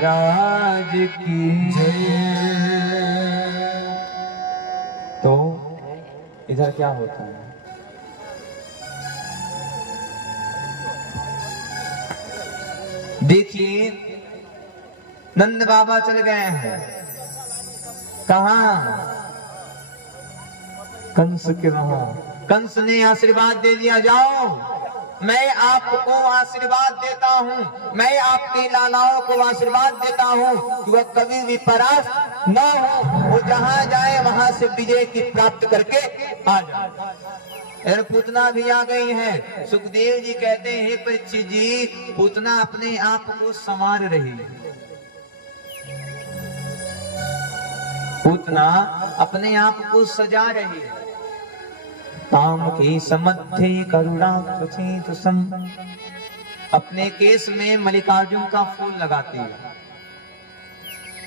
महाराज की जय। तो इधर क्या होता है? देखिए नंद बाबा चल गए हैं कहां? कंस के वहां। कंस ने आशीर्वाद दे दिया, जाओ मैं आपको आशीर्वाद देता हूं, मैं आपके लालाओं को आशीर्वाद देता हूं कि वह कभी भी परास्त न हो, वो जहां जाए वहां से विजय की प्राप्त करके आ जाए। पूतना भी आ गई है। सुखदेव जी कहते हैं, परीक्षित जी, पूतना अपने आप को संवार रही है। पूतना अपने आप को सजा रही है। ताम की समध्य करुणा प्रचित सम, अपने केस में मल्लिकार्जुन का फूल लगाती है।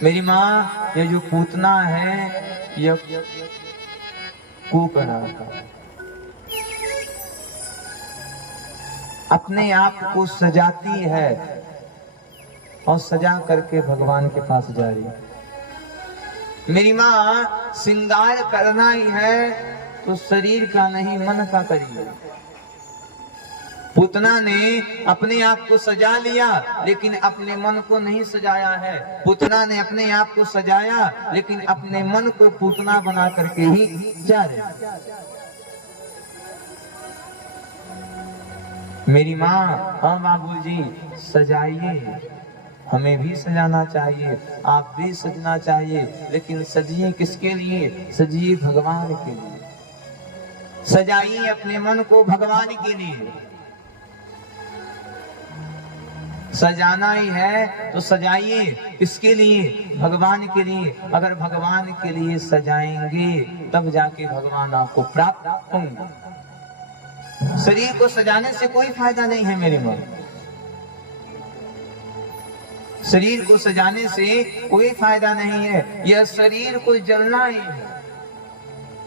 मेरी माँ, ये जो पूतना है यह कुकर्णा का, अपने आप को सजाती है और सजा करके भगवान के पास जा रही है। मेरी माँ, श्रृंगार करना ही है तो शरीर का नहीं मन का करिए। पूतना ने अपने आप को सजा लिया लेकिन अपने मन को नहीं सजाया है। पूतना ने अपने आप को सजाया लेकिन अपने मन को पूतना बना करके ही जा रहे। मेरी माँ, हाँ बाबूजी सजाइए, हमें भी सजाना चाहिए, आप भी सजना चाहिए, लेकिन सजिए किसके लिए? सजिए भगवान के लिए। सजाइए अपने मन को भगवान के लिए। सजाना ही है तो सजाइए किसके लिए? भगवान के लिए। अगर भगवान के लिए सजाएंगे तब जाके भगवान आपको प्राप्त होंगे। शरीर को सजाने से कोई फायदा नहीं है मेरी मां। शरीर को सजाने से कोई फायदा नहीं है। यह शरीर को जलना ही है।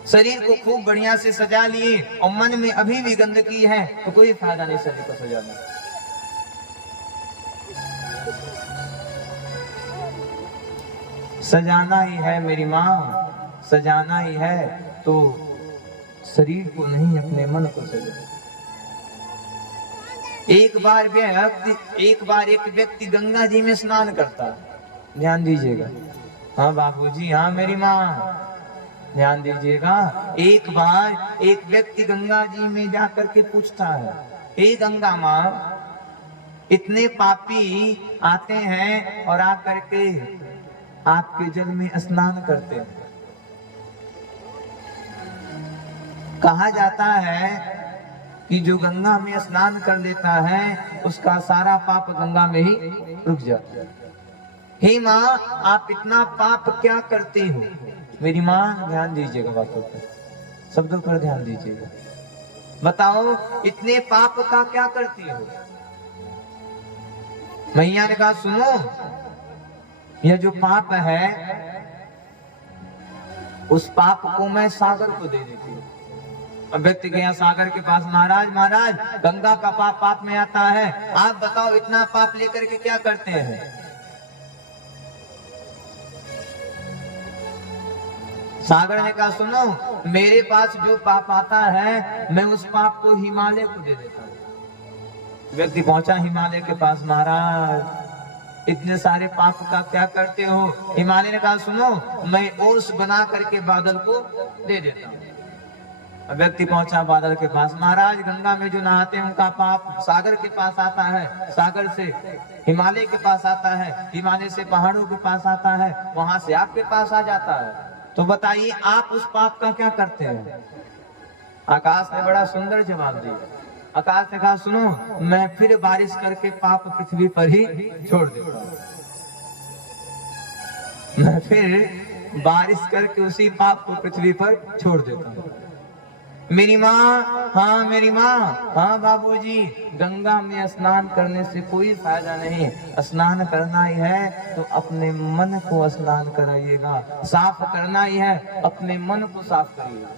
शरीर को खूब बढ़िया से सजा लिए और मन में अभी भी गंदगी है तो कोई फायदा नहीं शरीर को सजाने। सजाना ही है मेरी माँ, सजाना ही है तो शरीर को नहीं, अपने मन को सजा। एक बार एक व्यक्ति गंगा जी में स्नान करता है। ध्यान दीजिएगा। हाँ बाबूजी, हाँ मेरी माँ, ध्यान दीजिएगा। एक बार एक व्यक्ति गंगा जी में जाकर के पूछता है, हे गंगा माँ, इतने पापी आते हैं और आकर के आपके जल में स्नान करते हैं। कहा जाता है कि जो गंगा में स्नान कर लेता है उसका सारा पाप गंगा में ही रुक जाता है। हे माँ, आप इतना पाप क्या करते हो? मेरी माँ, ध्यान दीजिएगा बातों पर, शब्दों पर ध्यान दीजिएगा। बताओ इतने पाप का क्या करती हो? मैया ने कहा, सुनो, यह जो पाप है उस पाप को मैं सागर को दे देती हूँ। अब व्यक्ति गया सागर के पास, महाराज गंगा का पाप में आता है, आप बताओ इतना पाप लेकर के क्या करते हैं? सागर ने कहा, सुनो, मेरे पास जो पाप आता है मैं उस पाप को हिमालय को दे देता हूँ। व्यक्ति पहुंचा हिमालय के पास, महाराज इतने सारे पाप का क्या करते हो? हिमालय ने कहा, सुनो, मैं ओस बना करके बादल को दे देता हूँ। व्यक्ति पहुंचा बादल के पास, महाराज गंगा में जो नहाते हैं उनका पाप सागर के पास आता है, सागर से हिमालय के पास आता है, हिमालय से पहाड़ों के पास आता है, वहां से आपके पास आ जाता है। तो बताइए आप उस पाप का क्या करते हैं? आकाश ने बड़ा सुंदर जवाब दिया। आकाश ने कहा, सुनो, मैं फिर बारिश करके पाप पृथ्वी पर ही छोड़ देता हूं। मैं फिर बारिश करके उसी पाप को पृथ्वी पर छोड़ देता हूं। मेरी माँ, हाँ मेरी माँ, हाँ बाबूजी, गंगा में स्नान करने से कोई फायदा नहीं। स्नान करना ही है तो अपने मन को स्नान कराइएगा। साफ करना ही है, अपने मन को साफ करिएगा।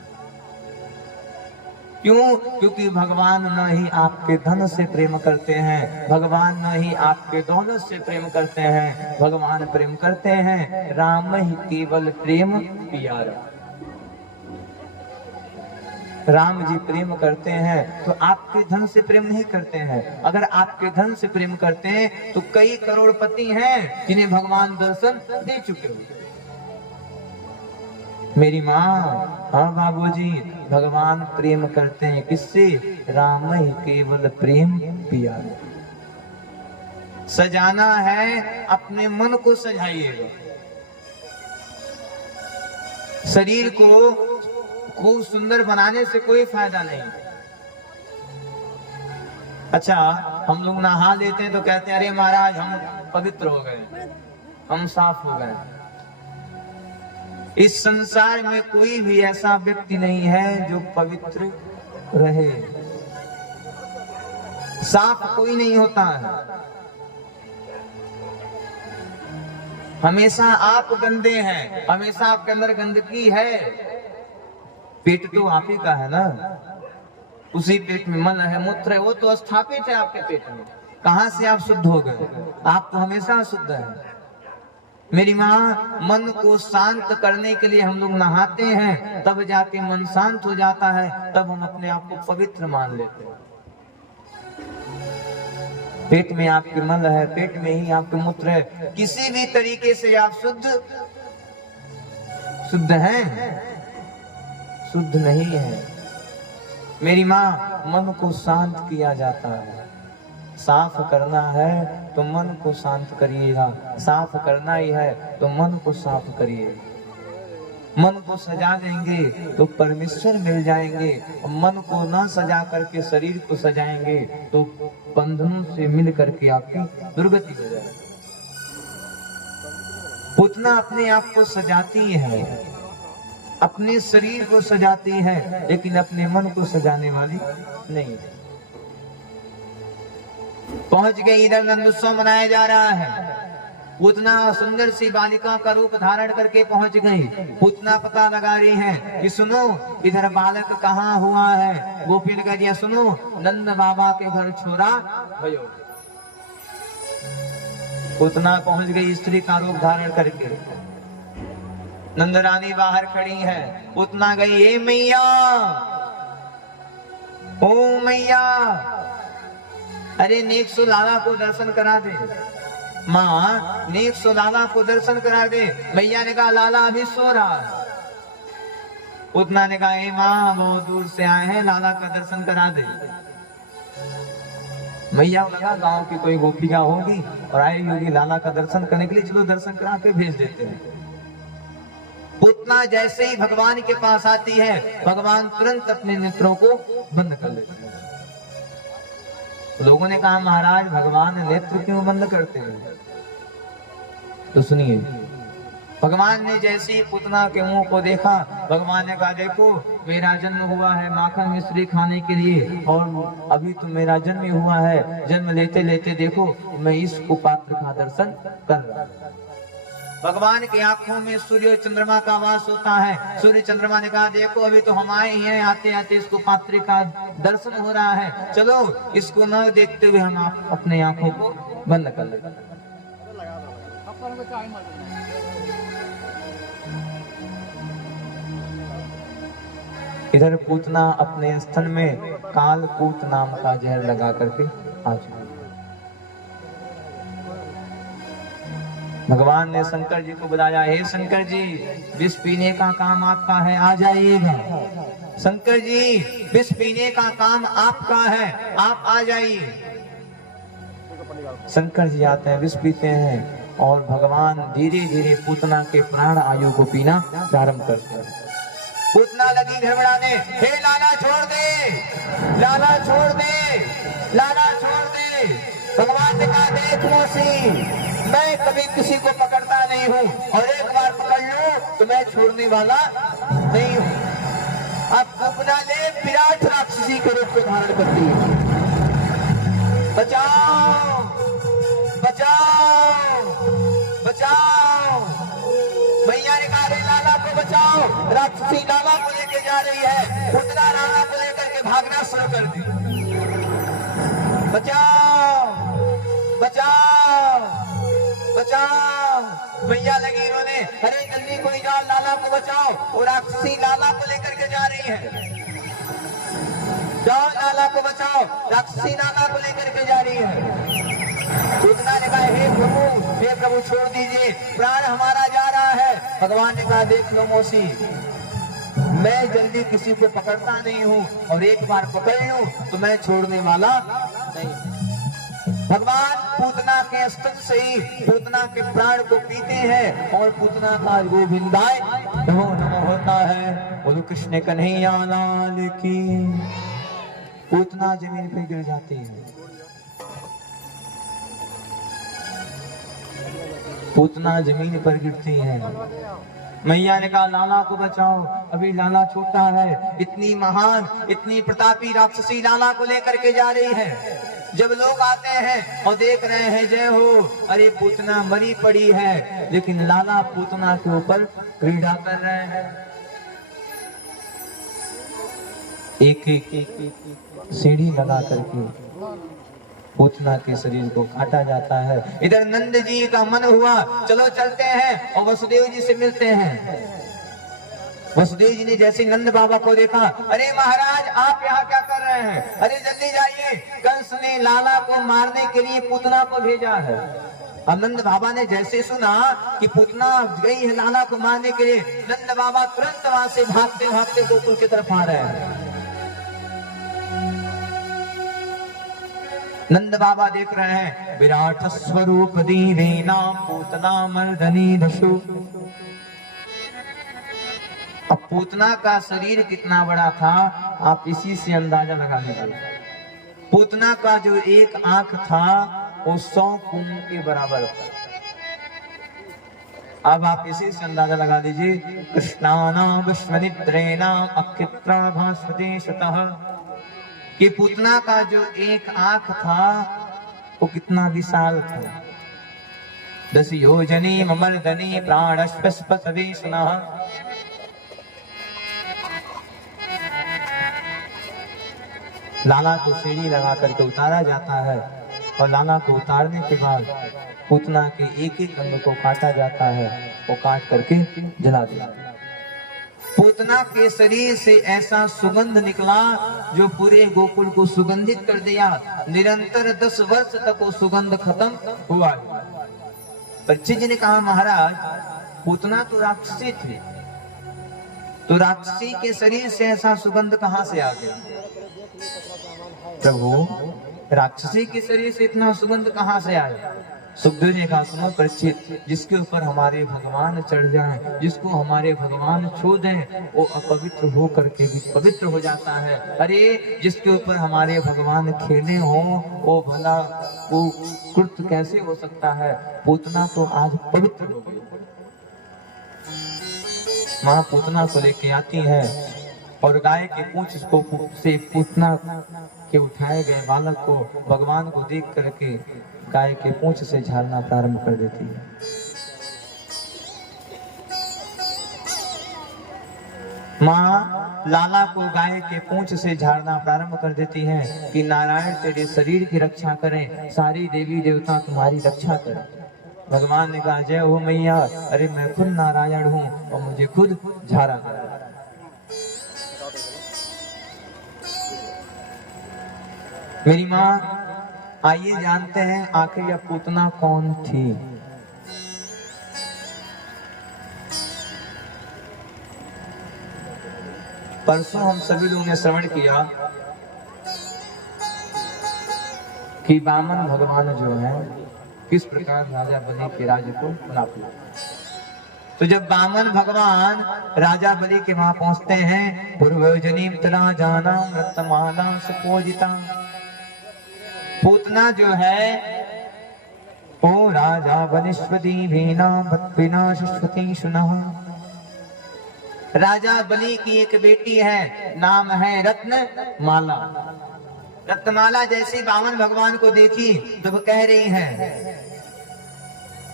क्यों? क्योंकि भगवान न ही आपके धन से प्रेम करते हैं, भगवान न ही आपके दौलत से प्रेम करते हैं, भगवान प्रेम करते हैं राम ही केवल प्रेम पियारा। राम जी प्रेम करते हैं तो आपके धन से प्रेम नहीं करते हैं। अगर आपके धन से प्रेम करते हैं तो कई करोड़पति हैं जिन्हें भगवान दर्शन दे चुके हो। मेरी माँ, हाँ बाबूजी, भगवान प्रेम करते हैं किससे? राम ही केवल प्रेम पियारा। सजाना है अपने मन को सजाइएगा, शरीर को खूब सुंदर बनाने से कोई फायदा नहीं। अच्छा, हम लोग नहा लेते हैं तो कहते हैं अरे महाराज हम पवित्र हो गए, हम साफ हो गए। इस संसार में कोई भी ऐसा व्यक्ति नहीं है जो पवित्र रहे, साफ कोई नहीं होता है। हमेशा आप गंदे हैं, हमेशा आपके अंदर गंदगी है। पेट तो आप ही का है ना, उसी पेट में मन है, मूत्र है, वो तो स्थापित है आपके पेट में। कहां से आप शुद्ध हो गए? आप तो हमेशा शुद्ध हैं। मेरी माँ, मन को शांत करने के लिए हम लोग नहाते हैं, तब जाके मन शांत हो जाता है, तब हम अपने आप को पवित्र मान लेते हैं। पेट में आपके मन है, पेट में ही आपके मूत्र है, किसी भी तरीके से आप शुद्ध हैं? शुद्ध नहीं है। मेरी माँ, मन को शांत किया जाता है। साफ करना है तो मन को शांत करिएगा, साफ करना ही है तो मन को साफ करिए। मन को सजा देंगे तो परमेश्वर मिल जाएंगे, और मन को ना सजा करके शरीर को सजाएंगे तो बंधनों से मिल करके आपकी दुर्गति हो जाएगी। पुतना अपने आप को सजाती है, अपने शरीर को सजाती है, लेकिन अपने मन को सजाने वाली नहीं। पहुंच गई, इधर नंदोत्सव मनाया जा रहा है। पूतना सुंदर सी बालिका का रूप धारण करके पहुंच गई। पूतना पता लगा रही है कि सुनो इधर बालक कहाँ हुआ है। गोपी ने कह दिया सुनो नंद बाबा के घर छोरा भयो। पूतना पहुंच गई स्त्री का रूप धारण करके। नंद रानी बाहर खड़ी है। पूतना गई, ए मैया, ओ मैया, अरे नेक सो लाला को दर्शन करा दे। माँ, नेक सो लाला को दर्शन करा दे। मैया ने कहा लाला अभी सो रहा है। पूतना ने कहा ए माँ, बहुत दूर से आए हैं, लाला का दर्शन करा दे। मैया लगा गांव की कोई गोपियां होगी और आई होगी लाला का दर्शन करने के लिए, चलो दर्शन करा के भेज देते हैं। पूतना जैसे ही भगवान के पास आती है, भगवान तुरंत अपने नेत्रों को बंद कर लेते हैं। लोगों ने कहा महाराज भगवान नेत्र क्यों बंद करते हैं? तो सुनिए, भगवान ने जैसे ही पूतना के मुंह को देखा, भगवान ने कहा देखो मेरा जन्म हुआ है माखन मिश्री खाने के लिए, और अभी तो मेरा जन्म हुआ है, जन्म लेते लेते देखो मैं इस कुपात्र का दर्शन कर रहा हूं। भगवान की आंखों में सूर्य और चंद्रमा का वास होता है। सूर्य चंद्रमा ने कहा देखो अभी तो हम आए हैं, आते आते इसको पात्र का दर्शन हो रहा है, चलो इसको न देखते हुए हम अपने आंखों को बंद कर लेते हैं। इधर पूतना अपने स्तन में कालकूट नाम का जहर लगा करके आ चुकी। भगवान ने शंकर जी को बुलाया, हे शंकर जी विष पीने का काम आपका है, आ जाइएगा। शंकर जी विष पीने का काम आपका है, आप आ जाइए। शंकर जी आते हैं, विष पीते हैं, और भगवान धीरे धीरे पूतना के प्राण आयु को पीना प्रारंभ करते हैं। पूतना लगी घबराने, हे लाला छोड़ दे, लाला छोड़ दे, लाला छोड़ दे। भगवान ने कहा देख मौसी, मैं कभी किसी को पकड़ता नहीं हूँ, और एक बार पकड़ लूं तो मैं छोड़ने वाला नहीं हूँ। अब पूतना ने विराट राक्षसी के रूप में धारण करती है। बचाओ बचाओ बचाओ। मैया ने कहा लाला को बचाओ, राक्षसी लाला को लेके जा रही है। पूतना लाला को लेकर के भागना शुरू कर दी। बचाओ बचाओ बचाओ। मैया लगी रोने, अरे जल्दी कोई जाओ, लाला को बचाओ। और राक्षसी लाला को लेकर के जा रही है। जाओ लाला को बचाओ, राक्षसी लाला को लेकर के जा रही है। पूतना ने कहा हे प्रभु छोड़ दीजिए, प्राण हमारा जा रहा है। भगवान ने कहा देख लो मौसी, मैं जल्दी किसी को पकड़ता नहीं हूँ, और एक बार पकड़ लूं तो मैं छोड़ने वाला नहीं। भगवान पूतना के स्तन से ही पूतना के प्राण को पीते हैं, और पूतना का गोविंदाय नमो नमो होता है। बोलो कृष्ण कन्हैया लाल की। पूतना जमीन पे गिर जाती है। पूतना जमीन पर गिरती है। मैया ने कहा लाला को बचाओ, अभी लाला छोटा है। इतनी महान इतनी प्रतापी राक्षसी लाला को लेकर के जा रही है। जब लोग आते हैं और देख रहे हैं जय हो, अरे पूतना मरी पड़ी है, लेकिन लाला पूतना के ऊपर क्रीड़ा कर रहे हैं। एक एक सीढ़ी लगा करके पूतना के शरीर को काटा जाता है। इधर नंद जी का मन हुआ चलो चलते हैं और वसुदेव जी से मिलते हैं। वसुदेव जी ने जैसे नंद बाबा को देखा, अरे महाराज आप यहाँ क्या कर रहे हैं? अरे जल्दी जाइए, कंस ने लाला को मारने के लिए पूतना को भेजा है। अब नंद बाबा ने जैसे सुना कि पूतना गई है लाला को मारने के लिए, नंद बाबा तुरंत वहां से भागते भागते गोकुल की तरफ आ रहे हैं। नंद बाबा देख रहे हैं विराट स्वरूप दीवेना पूतना मर्दनी दशु। अब पूतना का शरीर कितना बड़ा था आप इसी से अंदाजा लगा लीजिए। पूतना का जो एक आंख था वो 100 कुंभ के बराबर था। अब आप इसी से अंदाजा लगा लीजिए। कृष्णाना विश्वनिद्रेना अक्षित्रा भास्वती शतः। कि पूतना का जो एक आंख था वो कितना विशाल था। 10 योजनी ममर्दनी प्राणस्पस्पसवी सुनः। लाला को सीढ़ी लगा करके उतारा जाता है, और लाला को उतारने के बाद पूतना के एक एक अंग को काटा जाता है, वो काट करके जला दिया। पूतना के शरीर से ऐसा सुगंध निकला जो पूरे गोकुल को सुगंधित कर दिया। निरंतर 10 वर्ष तक वो सुगंध खत्म हुआ। परीक्षित जी ने कहा महाराज पूतना तो राक्षसी थी, तो राक्षसी के शरीर से ऐसा सुगंध कहां से आ गया? प्रभु राक्षसी के शरीर से इतना सुगंध कहां से आया? सुखदेव जी ने कहा सुनो परीक्षित, जिसके ऊपर हमारे भगवान चढ़ जाएं, जिसको हमारे भगवान छू दें, वो अपवित्र हो करके भी पवित्र हो जाता है। अरे जिसके ऊपर हमारे भगवान खेले हो वो भला वो कृत कैसे हो सकता है? पूतना तो आज पवित्र हो गई। माँ पूतना को लेके आती है और गाय के पूंछ को से पूतना के उठाए गए बालक को भगवान को देख करके गाय के पूंछ से झाड़ना प्रारंभ कर देती है। माँ लाला को गाय के पूंछ से झाड़ना प्रारंभ कर देती है कि नारायण तेरे शरीर की रक्षा करें, सारी देवी देवता तुम्हारी रक्षा करें। भगवान ने कहा जय हो मैया, अरे मैं खुद नारायण हूँ और मुझे खुद झाड़ा कर। मेरी माँ आइए जानते हैं आखिर यह पूतना कौन थी। परसों हम सभी लोगों ने श्रवण किया कि वामन भगवान जो है किस प्रकार राजा बलि के राज्य को प्राप्त हुआ। तो जब वामन भगवान राजा बलि के वहां पहुंचते हैं, पूर्वजनी राजाना रत्तमाला सुपूजिता। पूतना जो है ओ राजा वनिष्वती वीणा विनाशस्वती सुनः। राजा बलि की एक बेटी है, नाम है रत्नमाला। रत्नमाला जैसे वामन भगवान को देखी तो वो कह रही है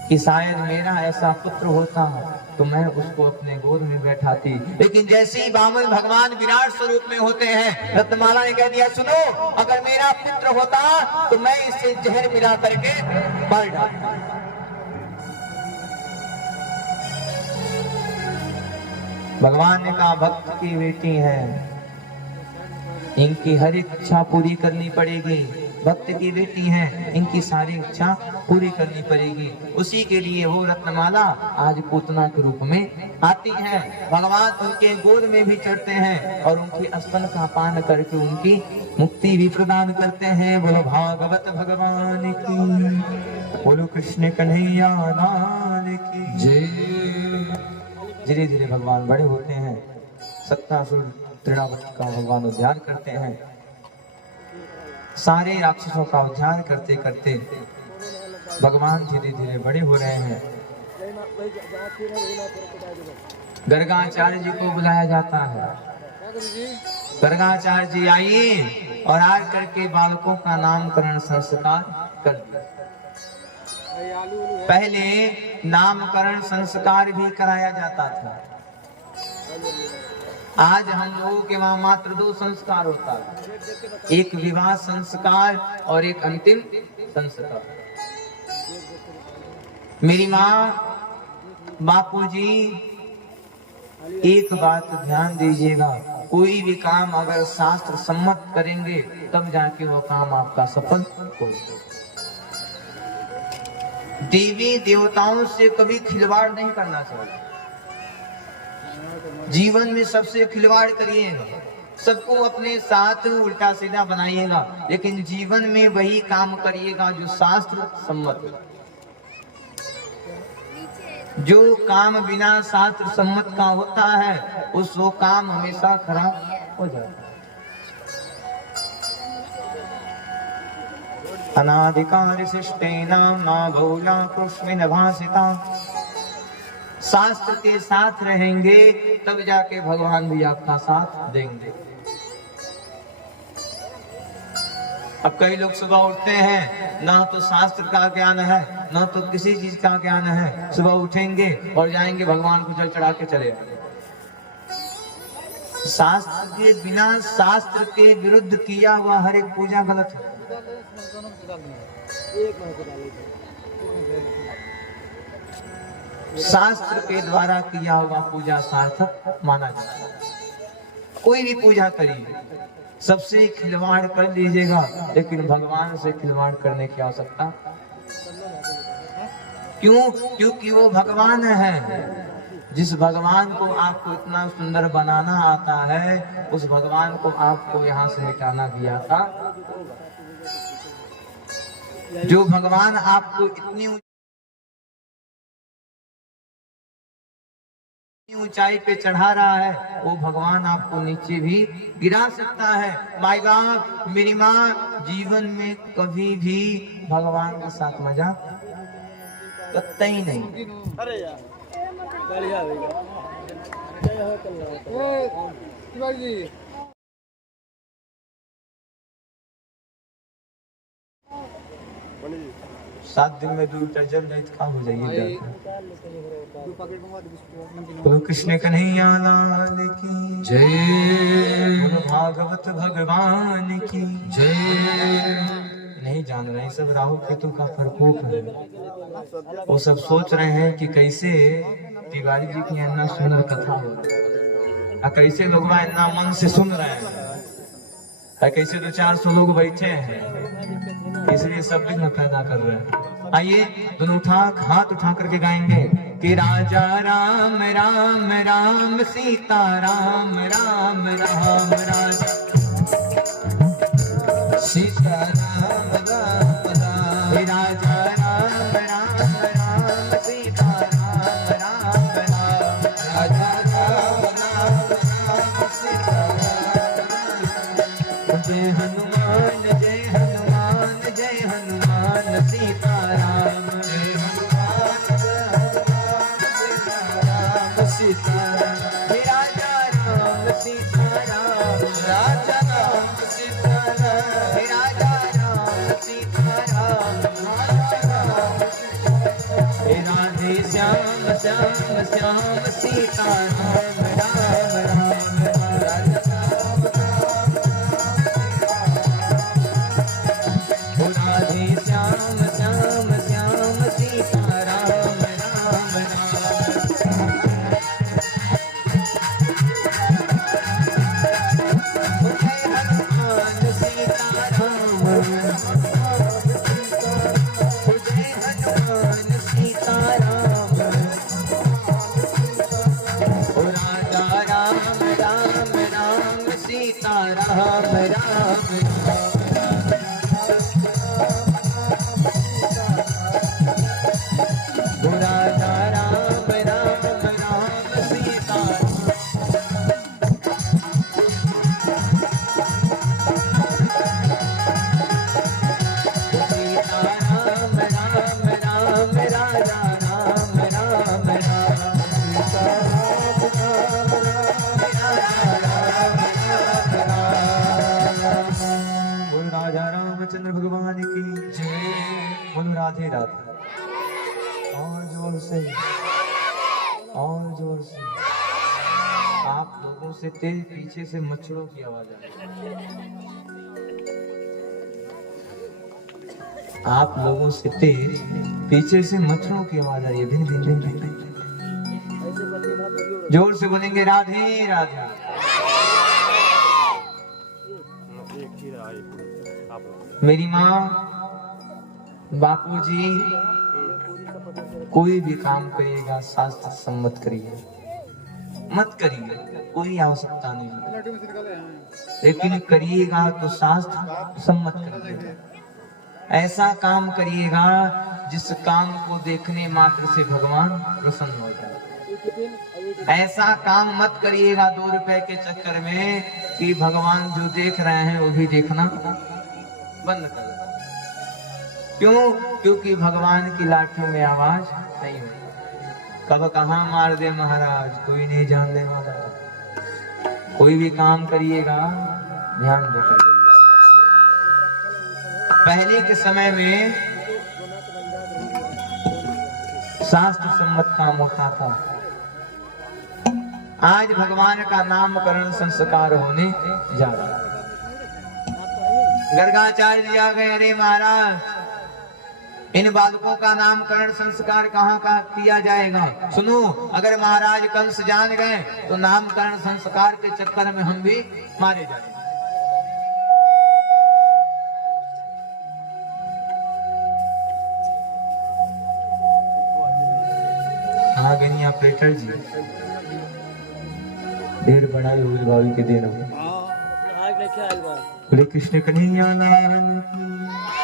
कि शायद मेरा ऐसा पुत्र होता तो मैं उसको अपने गोद में बैठाती। लेकिन जैसे ही वामन भगवान विराट स्वरूप में होते हैं, रत्नमाला ने कह दिया, सुनो, अगर मेरा पुत्र होता तो मैं इससे जहर मिला करके मार डालता। भगवान ने कहा, भक्त की बेटी है, इनकी हर इच्छा पूरी करनी पड़ेगी। भक्त की बेटी हैं, इनकी सारी इच्छा पूरी करनी पड़ेगी। उसी के लिए वो रत्नमाला आज पूतना के रूप में आती है। भगवान उनके गोद में भी चढ़ते हैं और उनकी स्तन का पान करके उनकी मुक्ति भी प्रदान करते हैं। बोलो भागवत भगवान की, बोलो कृष्ण कन्हैया लाल की जय। धीरे धीरे भगवान बड़े होते हैं, सत्तासुर तृणावत का भगवान उद्धार करते हैं। सारे राक्षसों का उद्धार करते करते भगवान धीरे धीरे बड़े हो रहे हैं। गर्गाचार्य जी को बुलाया जाता है। गर्गाचार्य जी आइए और आज करके बालकों का नामकरण संस्कार कर दिया। पहले नामकरण संस्कार भी कराया जाता था, आज हम लोगों के वहां मात्र 2 संस्कार होता है, एक विवाह संस्कार और एक अंतिम संस्कार। मेरी माँ, बापूजी, एक बात ध्यान दीजिएगा, कोई भी काम अगर शास्त्र सम्मत करेंगे तब जाके वो काम आपका सफल होगा। देवी देवताओं से कभी खिलवाड़ नहीं करना चाहिए। जीवन में सबसे खिलवाड़ करिएगा, सबको अपने साथ उल्टा सीधा बनाइएगा, लेकिन जीवन में वही काम करिएगा जो शास्त्र सम्मत है। जो काम बिना शास्त्र सम्मत का होता है उस वो काम हमेशा खराब हो जाता है। अनादिकाल शिष्टेनाम ना भूला कृष्ण भासिता। शास्त्र के साथ रहेंगे तब जाके भगवान भी आपका साथ देंगे। अब कई लोग सुबह उठते हैं, ना तो शास्त्र का ज्ञान है ना तो किसी चीज का ज्ञान है, सुबह उठेंगे और जाएंगे भगवान को जल चढ़ा के चले आएंगे। शास्त्र के बिना, शास्त्र के विरुद्ध किया हुआ हर एक पूजा गलत है। शास्त्र के द्वारा किया हुआ पूजा सार्थक माना जाता है। कोई भी पूजा करिए, सबसे खिलवाड़ कर लीजिएगा, लेकिन भगवान से खिलवाड़ करने की आवश्यकता क्यों? क्योंकि वो भगवान है। जिस भगवान को आपको इतना सुंदर बनाना आता है, उस भगवान को आपको यहाँ से मिटाना भी आता। जो भगवान आपको इतनी ऊंचाई पे चढ़ा रहा है, वो भगवान आपको नीचे भी गिरा सकता है। माय बाप, मेरी माँ, जीवन में कभी भी भगवान के साथ मजाक कतई नहीं। अरे यार, सात दिन में 2 दर्जन नहीं खा हो जाएगी। बोलो कृष्ण कन्हैया लाल की जय। बोलो भागवत भगवान की जय। नहीं जान रहे, सब राहु केतु का प्रकोप है। वो सब सोच रहे हैं कि कैसे तिवारी जी की इतना सुंदर कथा हो, कैसे लोग इतना मन से सुन रहे हैं, कैसे 200-400 लोग बैठे हैं, इसलिए सब विघ्न पैदा कर रहे हैं। आइए दोनों हाथ उठा करके गाएंगे कि राजा राम राम राम सीता राम राम राम राजा सीता राम राम राम। राजा राम राम राम सीता राम राम राम। राजा राम राम राम सीता राम राम। जय हनुमान जय हनुमान जय हनुमान सीता राम। जय हनुमान सीता राम। राजा राम सीता राम। राजा राम सीता राम। राजा राम सीता राम। राजा राम। राधे श्याम श्याम श्याम सीता राम राम राम राम राधे श्याम श्याम श्याम सीता राम राम राम हनुमान सीता राम हनुमान सीता राम राजा राम राम राम सीता राम राम राम राजा राम राम राम सीता सीता राम राम राम राजा राम राम राम सीता राम राम राम बोलो राजा रामचंद्र भगवान की जय। बोलो राधे राधे। और जोर से और जोर से। आप लोगों से तेज पीछे से मच्छरों की आवाज आ रही है। आप लोगों से तेज पीछे से मच्छरों की आवाज आ रही है। भिन भिन भिन भिन भिन। जोर से बोलेंगे राधे राधे। मेरी माँ बापूजी कोई भी काम करिएगा शास्त्र सम्मत करिए, मत करिए, कोई आवश्यकता नहीं, लेकिन करिएगा तो शास्त्र सम्मत करिएगा। ऐसा काम करिएगा जिस काम को देखने मात्र से भगवान प्रसन्न हो जाए। ऐसा काम मत करिएगा 2 रुपए के चक्कर में कि भगवान जो देख रहे हैं वो भी देखना बंद कर। क्यों? क्योंकि भगवान की लाठी में आवाज नहीं होती। कब कहाँ मार दे महाराज कोई नहीं जानने वाला। कोई भी काम करिएगा ध्यान देकर। पहले के समय में शास्त्र सम्मत काम होता था। आज भगवान का नामकरण संस्कार होने जा रहा है। गर्गाचार्य जी आ गए, अरे महाराज इन बालकों का नामकरण संस्कार कहाँ का किया जाएगा? सुनो, अगर महाराज कंस जान गए तो नामकरण संस्कार के चक्कर में हम भी मारे जाएंगे। आ गई ऑपरेटर जी, ढेर बड़ा योगी भावी के दिन। बोले कृष्ण कन्हैया लाल की।